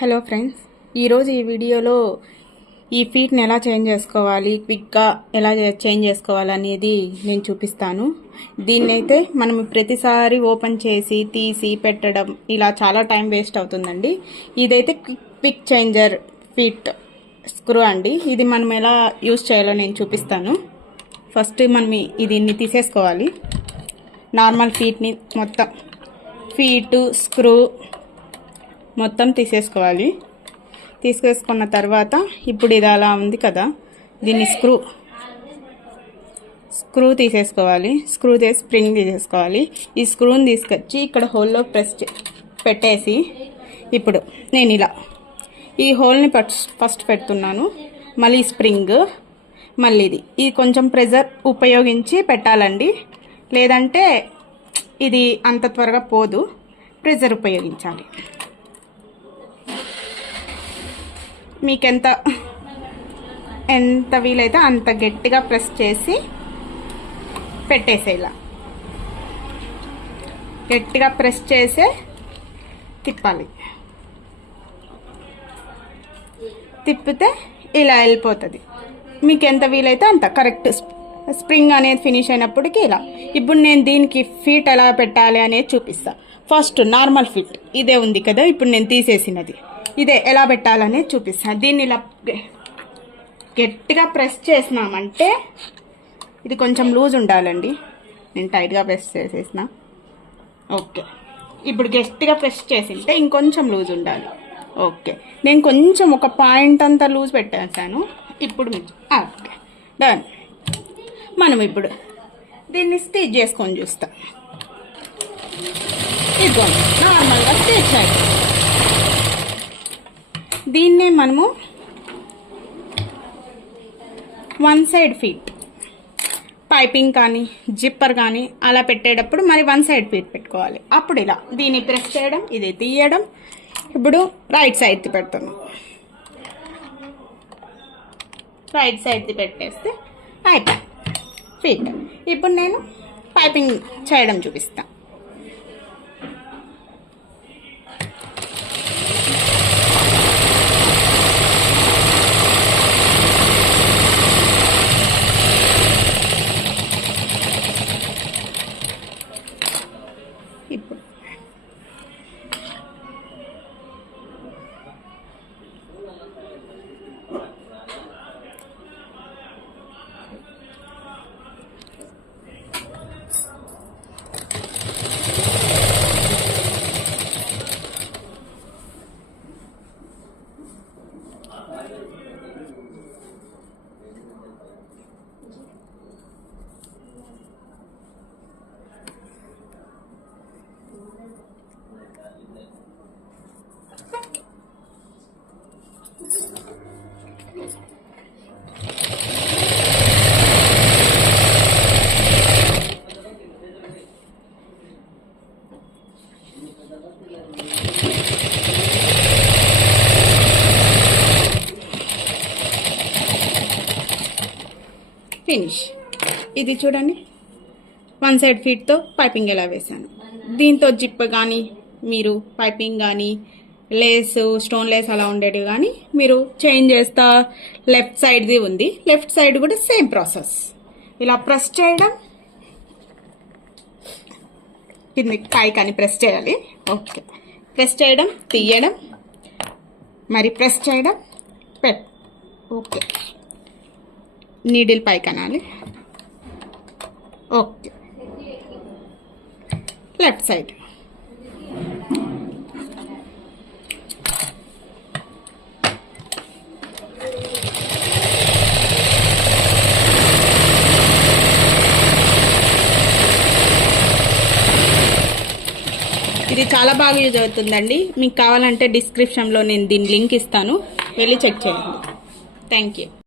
Hello friends, ఈరోజు ఈ వీడియోలో ఈ ఫీట్ని ఎలా చేంజ్ చేసుకోవాలి, క్విక్గా ఎలా చేంజ్ చేసుకోవాలి అనేది నేను చూపిస్తాను. దీన్నైతే మనం ప్రతిసారి ఓపెన్ చేసి తీసి పెట్టడం ఇలా చాలా టైం వేస్ట్ అవుతుందండి. ఇదైతే క్విక్ చేంజర్ ఫీట్ స్క్రూ అండి. ఇది మనం ఎలా యూజ్ చేయాలో నేను చూపిస్తాను. ఫస్ట్ మనం దీన్ని తీసేసుకోవాలి. నార్మల్ ఫీట్ని మొత్తం ఫీట్ స్క్రూ మొత్తం తీసేసుకోవాలి. తీసేసుకున్న తర్వాత ఇప్పుడు ఇది అలా ఉంది కదా, దీన్ని స్క్రూ తీసేసుకోవాలి. స్క్రూ తీసి స్ప్రింగ్ తీసేసుకోవాలి. ఈ స్క్రూని తీసుకొచ్చి ఇక్కడ హోల్లో పెట్టేసి ఇప్పుడు నేను ఇలా ఈ హోల్ని ఫస్ట్ పెడుతున్నాను. మళ్ళీ స్ప్రింగ్, మళ్ళీ ఇది కొంచెం ప్రెజర్ ఉపయోగించి పెట్టాలండి, లేదంటే ఇది అంత త్వరగా పోదు. ప్రెజర్ ఉపయోగించాలి. మీకు ఎంత వీలైతే అంత గట్టిగా ప్రెస్ చేసి పెట్టేసేలా గట్టిగా ప్రెస్ చేసే తిప్పాలి. తిప్పితే ఇలా వెళ్ళిపోతుంది. మీకు ఎంత వీలైతే అంత కరెక్ట్ స్ప్రింగ్ అనేది ఫినిష్ అయినప్పటికీ ఇలా. ఇప్పుడు నేను దీనికి ఫీట్ ఎలా పెట్టాలి అనేది చూపిస్తా. ఫస్ట్ నార్మల్ ఫీట్ ఇదే ఉంది కదా, ఇప్పుడు నేను తీసేసినది ఇదే ఎలా పెట్టాలనేది చూపిస్తాను. దీన్ని ఇలా గట్టిగా ప్రెస్ చేసినామంటే ఇది కొంచెం లూజ్ ఉండాలండి. నేను టైట్గా ప్రెస్ చేసేసిన. ఓకే, ఇప్పుడు గట్టిగా ప్రెస్ చేసింటే ఇంకొంచెం లూజ్ ఉండాలి. ఓకే, నేను కొంచెం ఒక పాయింట్ అంతా లూజ్ పెట్టేసాను. ఇప్పుడు ఓకే, డన్. మనం ఇప్పుడు దీన్ని స్టిచ్ చేసుకొని చూస్తాం. ఇదిగోండి, నార్మల్గా స్టిచ్ అయ్యింది. దీన్నే మనము వన్ సైడ్ ఫీట్ పైపింగ్ కానీ జిప్పర్ కానీ అలా పెట్టేటప్పుడు మరి వన్ సైడ్ ఫీట్ పెట్టుకోవాలి. అప్పుడు ఇలా దీన్ని ప్రెస్ చేయడం, ఇది తీయడం. ఇప్పుడు రైట్ సైడ్ది పెడుతున్నాం. రైట్ సైడ్ది పెట్టేస్తే అయిపోయి ఫీట్. ఇప్పుడు నేను పైపింగ్ చేయడం చూపిస్తాను. ఇప్పుడు ఫినిష్. ఇది చూడండి, వన్ సైడ్ ఫీట్తో పైపింగ్ ఎలా వేసాను. దీంతో జిప్ కానీ మీరు పైపింగ్ కానీ లేస్ స్టోన్ లేస్ అలా ఉండేవి కానీ మీరు చేంజ్ చేస్తా. లెఫ్ట్ సైడ్ది ఉంది, లెఫ్ట్ సైడ్ కూడా సేమ్ ప్రాసెస్. ఇలా ప్రెస్ చేయడం, కింద పైకి ప్రెస్ చేయాలి. ఓకే, ప్రెస్ చేయడం, తీయడం, మరి ప్రెస్ చేయడం, ఓకే, నీడిల్ పైకి అనాలి. Okay, left side. ఇది చాలా బాగా యూజ్ అవుతుందండి. మీకు కావాలంటే డిస్క్రిప్షన్లో నేను దీని లింక్ ఇస్తాను, వెళ్ళి చెక్ చేయండి. Thank you.